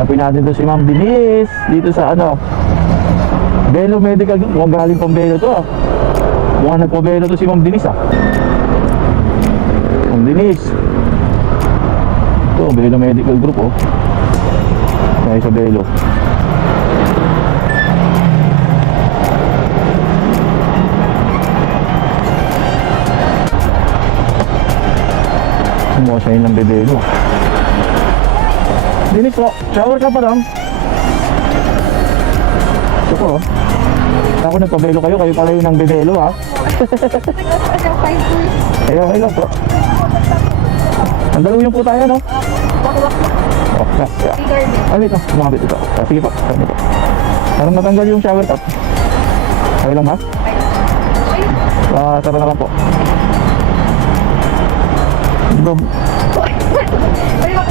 Kapin natin to si Ma'am Denise dito sa ano, Belo Medical Group. Mukhang galing pang Belo to ah. Mukhang nagpa-Belo to si Ma'am Denise ah. Ma'am Denise, ito Belo Medical Group oh. Kaya sa Belo. Kumuha siya yun ng Bebelo. Denise po, shower ka pa lang. Ito po oh. Ako nagpa-Belo kayo, kayo pala yun ng Bebelo ha. Ayaw, okay lang po. Andaluyan po tayo no? Oh, yeah. Ay, wait lang, kumabit ito. Sige po, sige po. Parang natanggal yung shower top. Okay lang ha? Tara na lang po.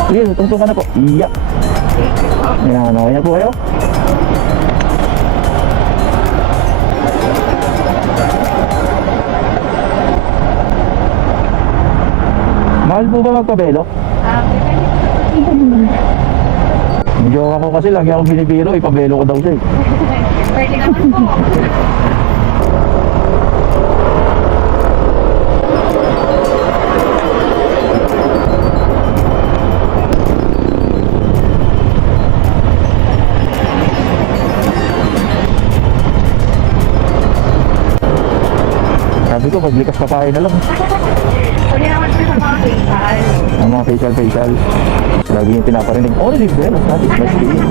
Sige, tungtong ka na po. Iya. Yan, okay na po kayo. Mahal po ba magpabelo? Medyo ako kasi lagi akong binibiro, ipabelo ko daw siya eh. Pwede naman po. Sabi ko, paglikas papain na lang. Pwede naman po sa mga facial. Ang mga facial. Lagi yung pinaparinig, olive oil, natin, nice to eat.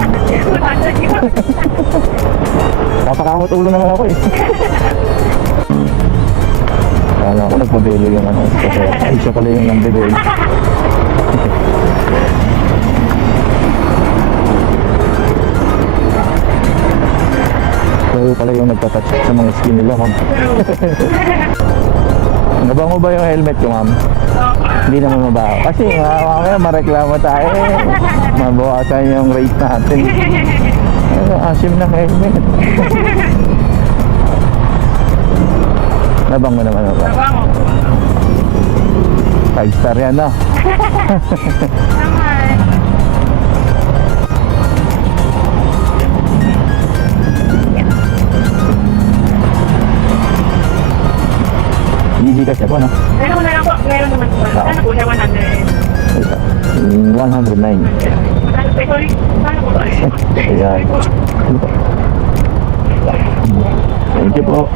Papakamot ulo naman ako eh. Kala ako nagpabelo yung ano, kasi ay siya pala yung nambibelo. Kayo pala yung nagtatouch sa mga skin nila, ma'am. Nabango ba yung helmet ko, ma'am? Hindi naman mabaho. Kasi mamaya mareklamo tayo. Mabawasan yung rate natin. Asim ng helmet. Nabango naman ako. Nabango. 5 star yan, no? Naman. Gcash ako, no? Meron na lang po. Meron naman po. Ano po siya 100? 109. Sorry. Paano po? Ayan. Thank you po.